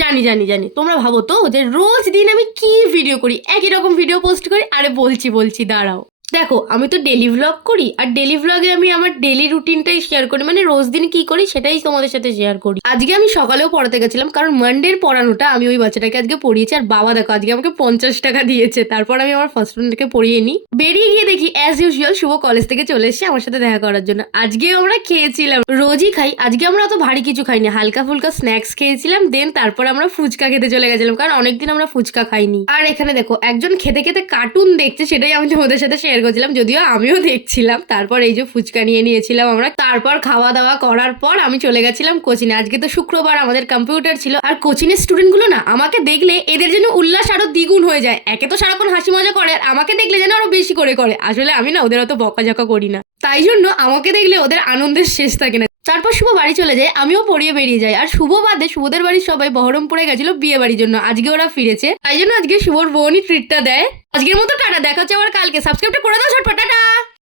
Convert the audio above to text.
জানি জানি জানি, তোমরা ভাবো তো যে রোজ দিন আমি কি ভিডিও করি, একই রকম ভিডিও পোস্ট করি। আরে বলছি বলছি, দাঁড়াও। দেখো, আমি তো ডেলি ভ্লগ করি, আর ডেলি ভ্লগে আমি আমার ডেলি রুটিনটাই শেয়ার করি, মানে রোজ দিন কি করি সেটাই তোমাদের সাথে শেয়ার করি। আজকে আমি সকালেও পড়াতে গেছিলাম, কারণ মানডের পড়ানোটা আমি ওই বাচ্চাটাকে আজকে পড়িয়েছি। আর বাবা দেখো আজকে আমাকে 50 টাকা দিয়েছে, তারপর আমি আমার ফার্স্ট ফ্রেন্ডকে পড়িয়ে নিই। বেরিয়ে গিয়ে দেখি অ্যাজ ইউজুয়াল শুভ কলেজ থেকে চলে এসেছে আমার সাথে দেখা করার জন্য। আজকে আমরা খেয়েছিলাম, রোজই খাই, আজকে আমরা অত ভারী কিছু খাইনি, হালকা ফুলকা স্ন্যাক্স খেয়েছিলাম। দেন তারপর আমরা ফুচকা খেতে চলে গেছিলাম, কারণ অনেকদিন আমরা ফুচকা খাইনি। আর এখানে দেখো একজন খেতে খেতে কার্টুন দেখছে, সেটাই আমি তোমাদের সাথে শেয়ার করছিলাম, যদিও আমিও দেখছিলাম। তারপর এই যে ফুচকা নিয়ে নিয়েছিলাম আমরা। তারপর খাওয়া দাওয়া করার পর আমি চলে গেছিলাম কোচিনে। আজকে তো শুক্রবার, আমাদের কম্পিউটার ছিল। আর কোচিনের স্টুডেন্ট গুলো না আমাকে দেখলে এদের যেন উল্লাস আরো দ্বিগুণ হয়ে যায়। একে তো সারাক্ষণ হাসি মজা করে, আর আমাকে দেখলে যেন আরো বেশি করে করে। আসলে আমি না ওদের অত বকাঝকা করি না, তাই জন্য আমাকে দেখলে ওদের আনন্দের শেষ থাকে না। তারপর শুভ বাড়ি চলে যায়, আমিও পড়িয়ে বেরিয়ে যাই। আর শুভ বাদে শুভদের বাড়ির সবাই বহরমপুরে গেছিল বিয়ে বাড়ির জন্য, আজকে ওরা ফিরেছে, তাই জন্য আজকে শুভর বোনই ট্রিটটা দেয়। আজকের মতো টাটা, দেখা হচ্ছে আবার কালকে। সাবস্ক্রাইবটা করে দাও ঝটপট, টাটা।